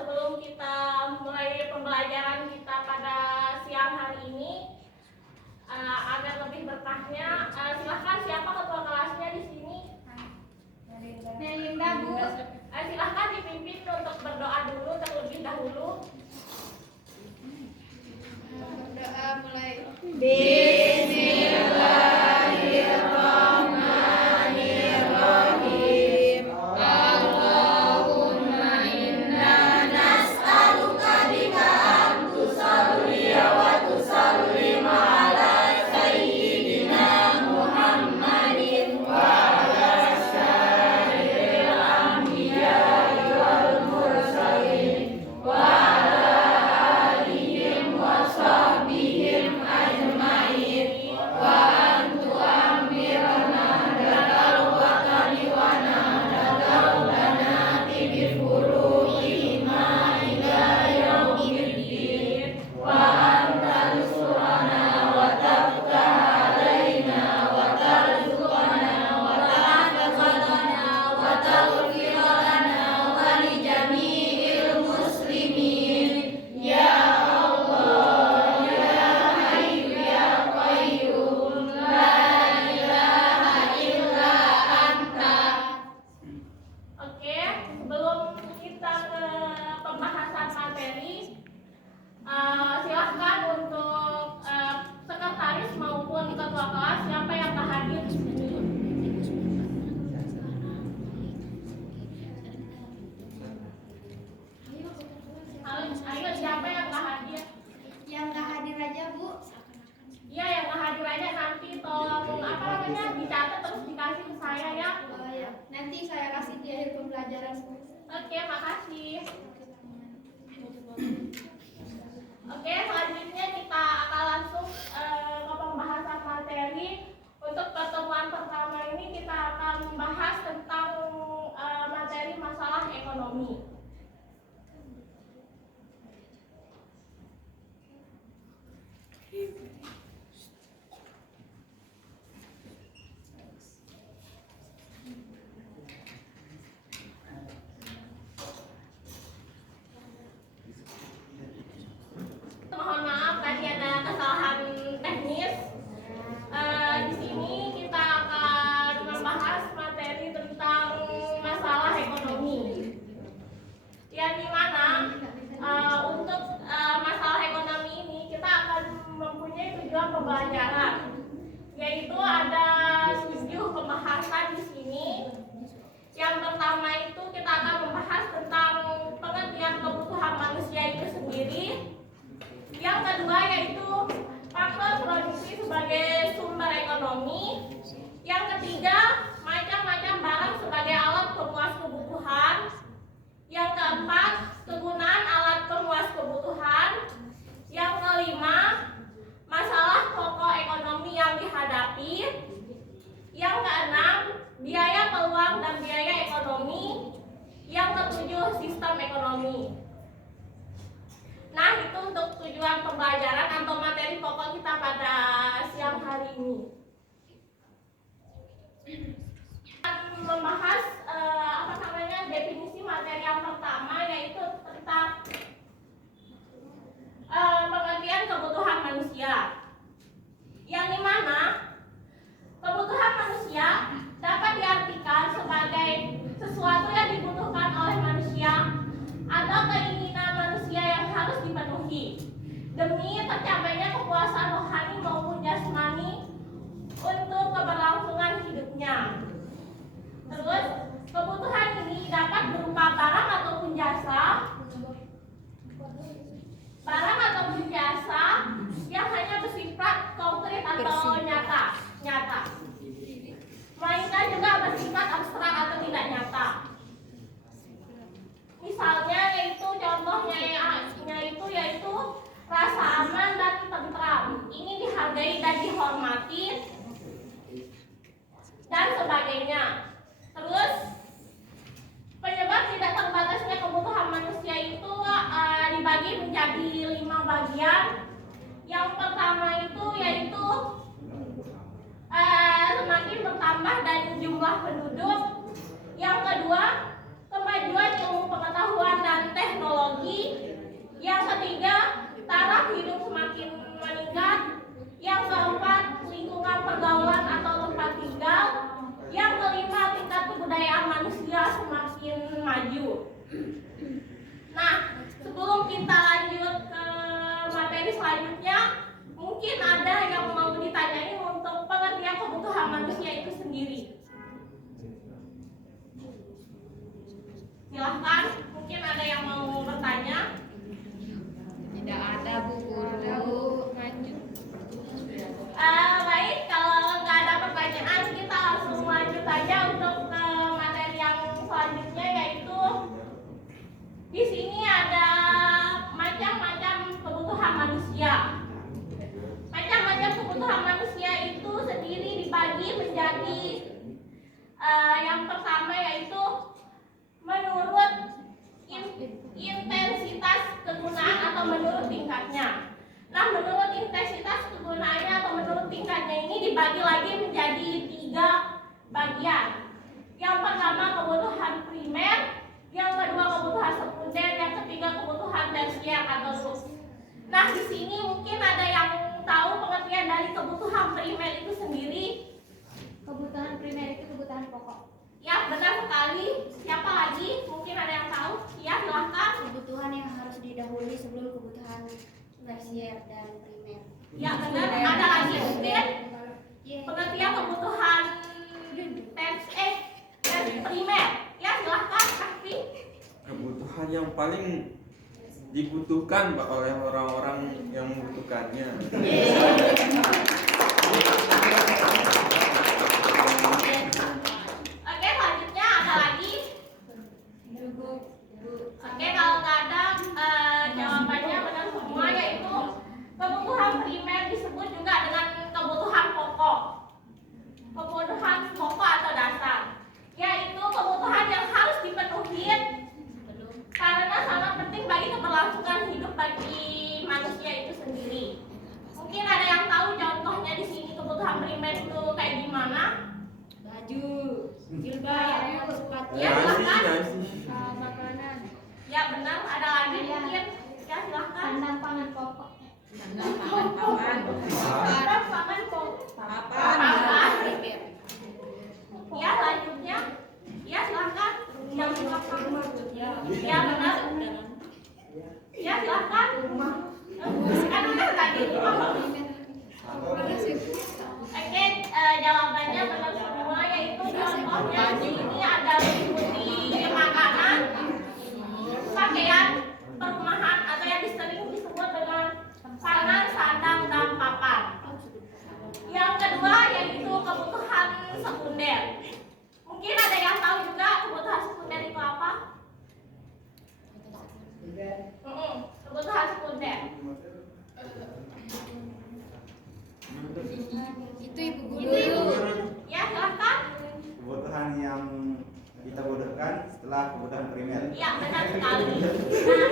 Sebelum kita mulai pembelajaran kita pada siang hari ini, agar lebih berkahnya, silahkan siapa ketua kelasnya di sini? Melinda, Bu. Silahkan dipimpin untuk berdoa dulu terlebih dahulu. Berdoa mulai. Bismillahirrahmanirrahim. Allahumma inna nas'aluka bika an tusalliya wa tusallima ala sayyidina Muhammadin wa ala sayyidil anbiya'i wal mursalin wa ala alihim wa sahbihim ajma'in wa antu amirana dadal watani wa nadadal banati bifuru'ihima ila yaumiddin wa anta nusurana wa tabqa alaina wa tarzuqana wa tahfazana wa taghfir lana wa li jami'il muslimin ya Allah ya Hayyu ya Qayyum la ilaha illa anta. Oke, sebelum kita ke pembahasan materi, silahkan untuk sekretaris maupun ketua kelas siapa yang tak hadir di sini. Ayo, siapa yang tak hadir? Yang nggak hadir aja, Bu. Iya, yang tak hadir aja nanti tolong dicatat terus dikasih ke saya ya. Oh ya, nanti saya kasih di akhir pembelajaran. Oke, makasih. Oke, selanjutnya kita akan langsung ke pembahasan materi. Untuk pertemuan pertama ini kita akan membahas tentang materi masalah ekonomi. Mohon maaf tadi ada kesalahan teknis. Di sini kita akan membahas materi tentang masalah ekonomi. Yang dimana untuk masalah ekonomi ini kita akan mempunyai tujuan pembelajaran, yaitu ada 7 pembahasan di sini. Yang pertama itu kita akan membahas tentang pengertian kebutuhan manusia itu sendiri. Yang kedua yaitu faktor produksi sebagai sumber ekonomi. Yang ketiga, macam-macam barang sebagai alat pemuas kebutuhan. Yang keempat, kegunaan alat pemuas kebutuhan. Yang kelima, masalah pokok ekonomi yang dihadapi. Yang keenam, biaya peluang dan biaya ekonomi. Yang ketujuh, sistem ekonomi. Nah, itu untuk tujuan pembelajaran atau materi pokok kita pada siang hari ini. Kita membahas definisi materi yang pertama, yaitu tentang pengertian kebutuhan manusia. Yang dimana kebutuhan manusia dapat diartikan sebagai sesuatu yang dibutuhkan oleh manusia atau keinginan manusia yang harus dipenuhi demi tercapainya kepuasan rohani maupun jasmani untuk keberlangsungan hidupnya. Terus, kebutuhan ini dapat berupa barang ataupun jasa. Barang ataupun jasa yang hanya bersifat konkret atau nyata. Melainkan juga bersifat abstrak atau tidak nyata. Misalnya yaitu rasa aman dan tentram. Ini dihargai dan dihormati dan sebagainya. Terus penyebab tidak terbatasnya kebutuhan manusia itu dibagi menjadi 5 bagian. Yang pertama itu yaitu semakin bertambah dan jumlah penduduk. Yang kedua, kemajuan ilmu pengetahuan dan teknologi. Yang ketiga, taraf hidup semakin meningkat. Yang keempat, lingkungan pergaulan atau tempat tinggal. Yang kelima, tingkat kebudayaan manusia semakin maju. Nah, sebelum kita lanjut ke materi selanjutnya, mungkin ada yang mau ditanyain untuk pengertian kebutuhan manusia itu sendiri. Silahkan, mungkin ada yang mau bertanya. Tidak ada, Bu Guru. Baik, kalau nggak ada pertanyaan, kita langsung lanjut aja untuk ke materi yang selanjutnya, yaitu di sini ada macam-macam kebutuhan manusia. Macam-macam kebutuhan manusia itu sendiri dibagi menjadi yang pertama yaitu menurut intensitas kegunaan atau menurut tingkatnya. Nah, menurut intensitas kegunaannya atau menurut tingkatnya ini dibagi lagi menjadi 3 bagian. Yang pertama kebutuhan primer, yang kedua kebutuhan sekunder, yang ketiga kebutuhan tersier atau lux. Nah, di sini mungkin ada yang tahu pengertian dari kebutuhan primer itu sendiri. Kebutuhan primer itu kebutuhan pokok. Ya, benar sekali. Siapa lagi? Mungkin ada yang tahu? Ya, silahkan. Kebutuhan yang harus didahului sebelum kebutuhan tersier dan primer. Ya, benar. Ada lagi mungkin pengertian kebutuhan primer. Ya, silahkan. Kasih. Kebutuhan yang paling dibutuhkan Pak oleh orang-orang yang membutuhkannya. Oke, selanjutnya ada lagi. Oke, kalau nggak ada jawabannya benar semua, yaitu kebutuhan primer disebut juga dengan kebutuhan pokok. Kebutuhan pokok atau dasar, yaitu kebutuhan yang harus dipenuhi karena sangat penting bagi keberlangsungan hidup bagi manusia itu sendiri. Mungkin ada yang tahu contohnya di sini kebutuhan primer itu kayak gimana? Baju, jilbab, sepatu, Ya, silahkan. makanan, Ya, benar. Ada lagi mungkin? Ya, silahkan. sandang pangan pokok. Sandang pangan pokok. Papan. Ya, selanjutnya. Ya, silahkan. Yang silahkan. Ya, benar. Ya, silahkan. Kan udah tadi. Oke, jawabannya benar semua, yaitu contohnya di sini ada meliputi makanan, pakaian, perumahan atau yang sering disebut dengan pangan, sandang, dan papan. Yang kedua yaitu kebutuhan sekunder. Mungkin ada yang tahu juga kebutuhan sekunder itu apa? Kebutuhan sekunder. Itu Ibu Guru. Itu Ibu. Ya, silahkan. Kebutuhan yang kita butuhkan setelah kebutuhan primer. Iya, benar sekali. Nah,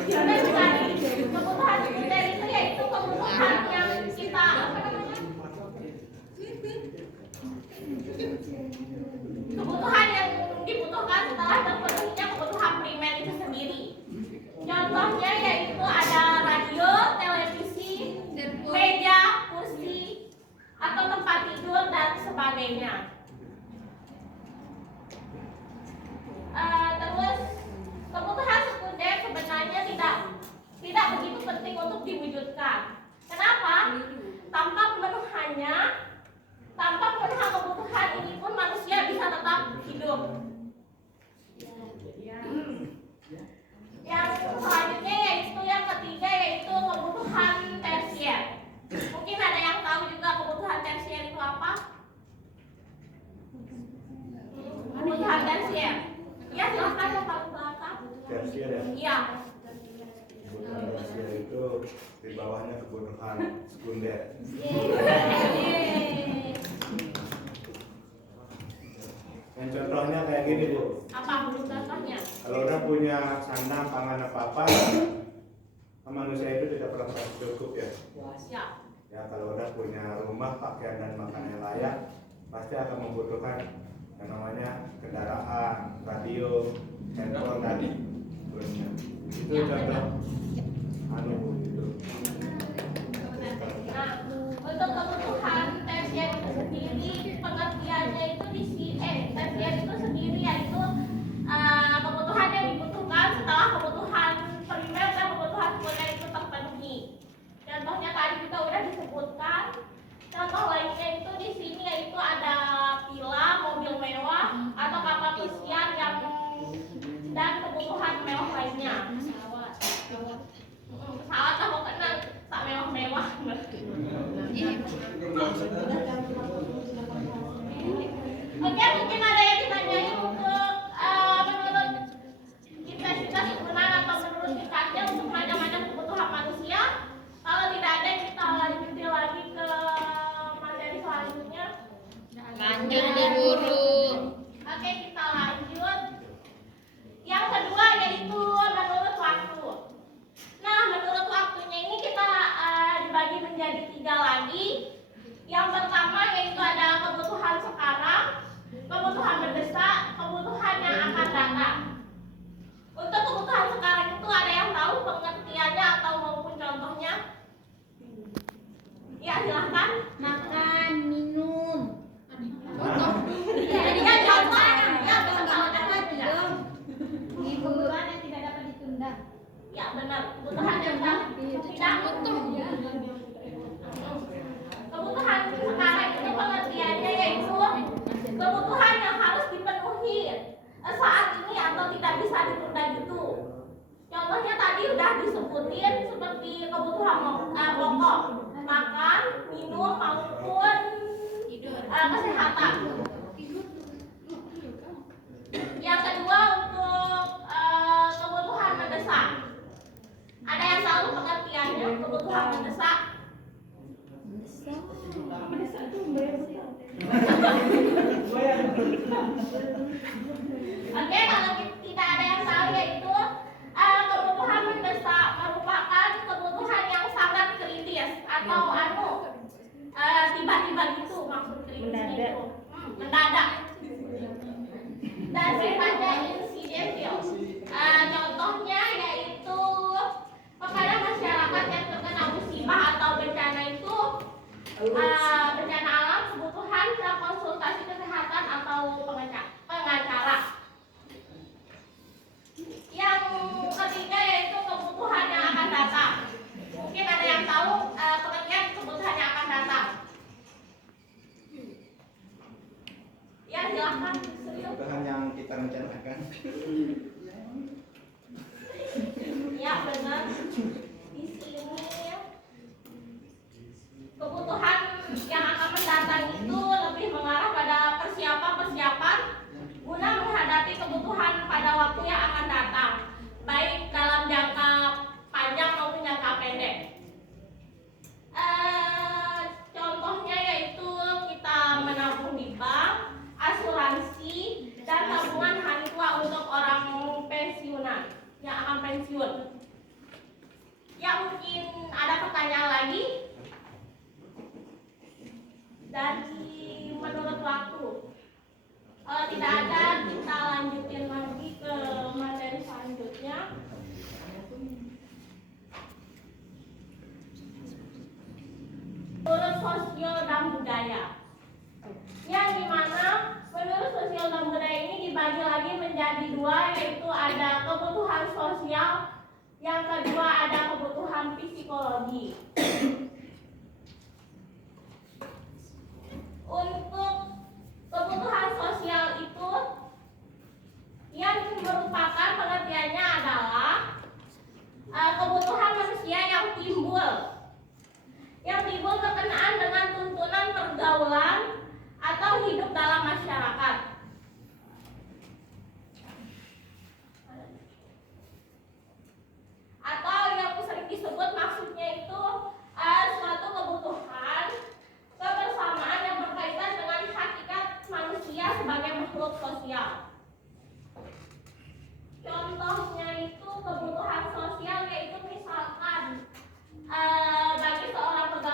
benar sekali. Kebutuhan sekunder itu yaitu kebutuhan yang kita kebutuhan yang dibutuhkan setelah terpenuhinya kebutuhan primer itu sendiri. Contohnya yaitu ada radio, televisi, meja, kursi, atau tempat tidur dan sebagainya. Terus kebutuhan sekunder sebenarnya tidak begitu penting untuk diwujudkan. Kenapa? Tanpa pemenuhan kebutuhan ini pun manusia bisa tetap hidup. Yang selanjutnya yaitu yang ketiga yaitu kebutuhan tersier. Mungkin ada yang tahu juga kebutuhan tersier itu apa? Kebutuhan tersier. Ya, silahkan yang paling belakang. Tersier ya. Iya. Kebutuhan tersier itu di bawahnya kebutuhan sekunder. Yang contohnya kayak gini Bu. Apa contohnya? Kalau udah punya sandang pangan apa-apa, manusia itu tidak pernah cukup sosial. Ya kalau udah punya rumah, pakaian dan makanan yang layak, pasti akan membutuhkan yang namanya kendaraan, radio, handphone tadi. Itu Ya, contoh benar. gitu. Nah, untuk kebutuhan tersier itu sendiri, pengertiannya itu tersier itu sendiri yaitu kebutuhan yang dibutuhkan setelah kebutuhan primer dan kebutuhan sekunder itu terpenuhi. Contohnya tadi juga udah disebutkan. Contoh lainnya itu di sini yaitu ada villa, mobil mewah, atau kapal pesiar yang dan kebutuhan mewah lainnya. Pesawat lah pokoknya tak mewah-mewah. Oke, mungkin ada yang ditanyain untuk menurut intensitas penggunaan atau menurut tingkatnya untuk macam-macam kebutuhan manusia. Kalau tidak ada, kita lanjutin lagi ke materi selanjutnya. Lanjut Bu Guru. Oke, kita lanjut. Yang kedua yaitu menurut waktu. Nah, menurut waktunya ini kita dibagi menjadi 3 lagi. Yang pertama yaitu ada kebutuhan sekarang, kebutuhan mendesak, kebutuhan yang akan datang. Untuk kebutuhan sekarang itu ada yang tahu pengertiannya atau maupun contohnya? Ya, silahkan. Makan, minum. Jadi kan contoh ya betul-betul tidak. Kebutuhan yang tidak dapat ditunda. Ya benar, kebutuhan yang tidak kebutuhan sekarang itu pengertiannya yaitu kebutuhan yang harus dipenuhi saat ini atau tidak bisa ditunda gitu. Contohnya tadi udah disebutin seperti kebutuhan pokok, makan, minum maupun kesehatan. Yang kedua untuk kebutuhan mendesak. Ada yang tahu pengertiannya kebutuhan mendesak? Oke, kalau tidak ada yang tahu yaitu kebutuhan mendesak merupakan kebutuhan yang sangat kritis atau tiba-tiba gitu maksud kritisnya itu mendadak dan sifatnya insidental. Contohnya yaitu kepada masyarakat yang terkena musibah atau bencana itu bencana alam, kebutuhan konsultasi kesehatan atau pengacara. Yang ketiga yaitu kebutuhan yang akan datang. Mungkin ada yang tahu pengertian kebutuhan yang akan datang. Ya, silahkan. Kebutuhan yang kita rencanakan. Ya, benar. Di sini kebutuhan yang akan mendatang itu lebih mengarah pada persiapan guna menghadapi kebutuhan pada waktu yang akan datang, baik dalam jangka panjang maupun jangka pendek. Contohnya yaitu kita menabung di bank, asuransi, dan tabungan hari tua untuk orang pensiunan yang akan pensiun. Ya, mungkin ada pertanyaan lagi dari menurut waktu. Kalau tidak ada, kita lanjutin lagi ke materi selanjutnya. Menurut sosial dan budaya, yang dimana menurut sosial dan budaya ini dibagi lagi menjadi 2, yaitu ada kebutuhan sosial, yang kedua ada kebutuhan psikologi. Untuk kebutuhan sosial itu yang merupakan pengertiannya adalah kebutuhan manusia yang timbul berkenaan dengan tuntunan pergaulan atau hidup dalam masyarakat. Atau yang sering disebut maksudnya itu suatu kebutuhan kebersamaan yang berkaitan dengan hakikat manusia sebagai makhluk sosial. Contohnya itu kebutuhan sosial yaitu misalkan bagi seorang pegawai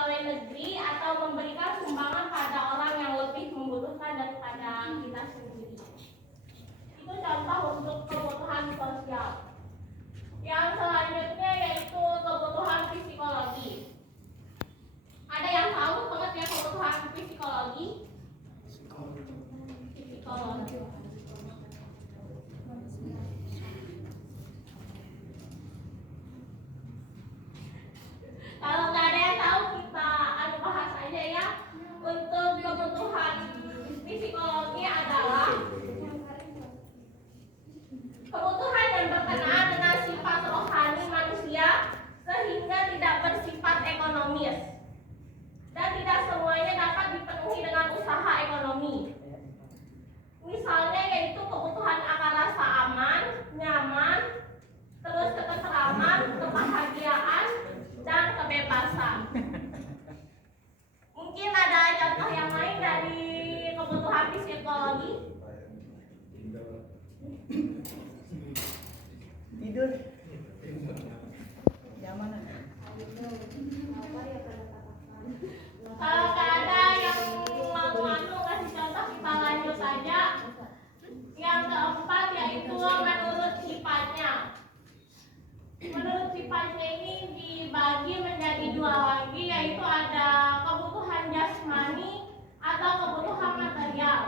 kebutuhannya ini dibagi menjadi dua lagi, yaitu ada kebutuhan jasmani atau kebutuhan material.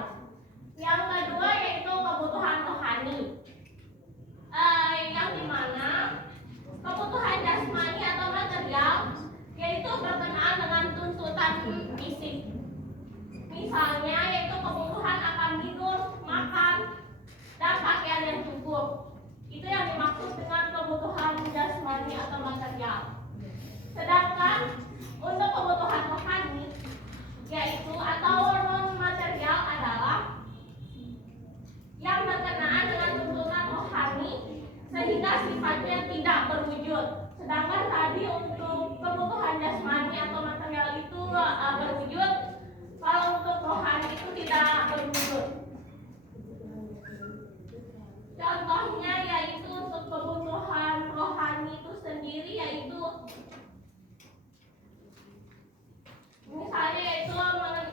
Yang kedua yaitu kebutuhan rohani. Yang dimana kebutuhan jasmani atau material yaitu berkenaan dengan tuntutan fisik. Misalnya yaitu kebutuhan akan minum, makan, dan pakaian yang cukup. Itu yang dimaksud dengan kebutuhan jasmani atau material. Sedangkan untuk kebutuhan rohani yaitu atau non material adalah yang berkenaan dengan tuntutan rohani sehingga sifatnya tidak berwujud. Sedangkan tadi untuk kebutuhan jasmani atau material itu berwujud, kalau untuk rohani itu tidak berwujud. Contohnya yaitu untuk kebutuhan rohani itu sendiri yaitu misalnya yaitu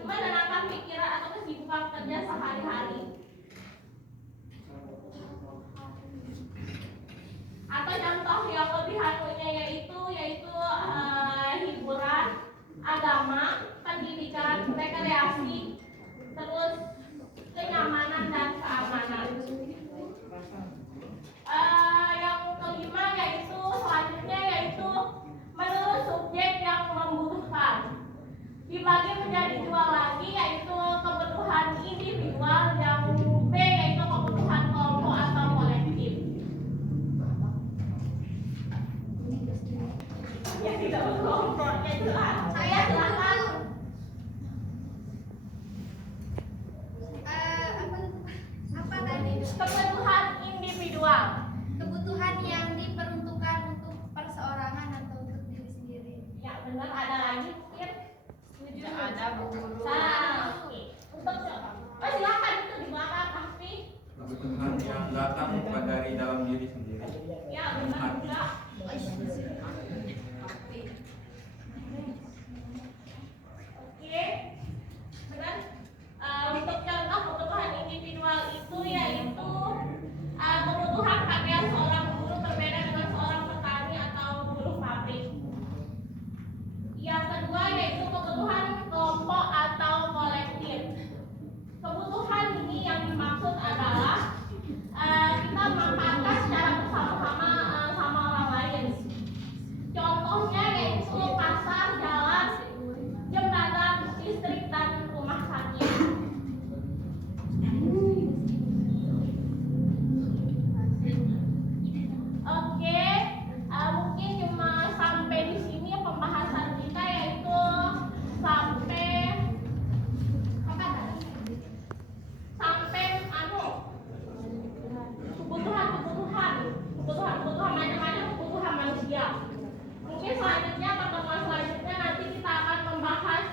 menenangkan pikiran atau kesibukan kerja sehari-hari. Atau contoh yang lebih hanunya yaitu hiburan, agama, pendidikan, rekreasi, terus kenyamanan dan keamanan. Yang kelima yaitu selanjutnya yaitu menurut subjek yang membutuhkan. Dibagi menjadi dua lagi yaitu kebutuhan individual, yang B yaitu kebutuhan kelompok atau kolektif. Ya tidak berkelompok, ya jelas. Saya silakan. Apa tadi? Kebutuhan individual. Kebutuhan yang diperuntukkan untuk perseorangan atau untuk diri sendiri. Ya benar, ada lagi mungkin? Tidak ada Bu Guru. Oke. Untuk silakan itu di belakang Kahfi. Kebutuhan yang datang dari dalam diri sendiri. Ya benar juga. Oke, benar. Untuk contoh kebutuhan individual itu yaitu kebutuhan pakaian seorang buruh berbeda dengan seorang petani atau buruh pabrik. Yang kedua yaitu kebutuhan kelompok atau kolektif. Kebutuhan ini yang dimaksud adalah kita memanfaatkan secara bersama-sama sama orang lain. Contohnya yaitu pasar, jalan, jembatan, listrik, dan rumah sakit. Oke, mungkin cuma sampai di sini pembahasan kita, yaitu sampai apa tadi? Sampai kebutuhan macam-macam kebutuhan manusia. Mungkin selanjutnya pertemuan selanjutnya nanti kita akan membahas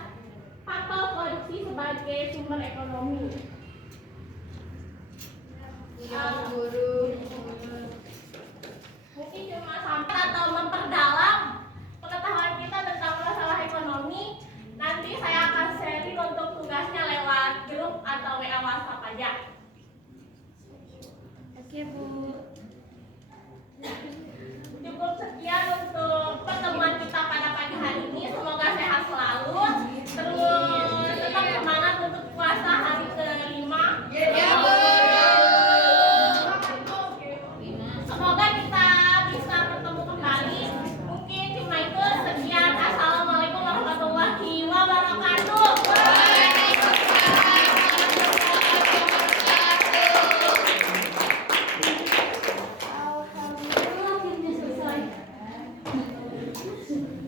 faktor produksi sebagai sumber ekonomi. Guru. Mungkin cuma sampai atau memperdalam pengetahuan kita tentang masalah ekonomi. Nanti saya akan sharing untuk tugasnya lewat grup atau WA WhatsApp aja. Oke, Bu.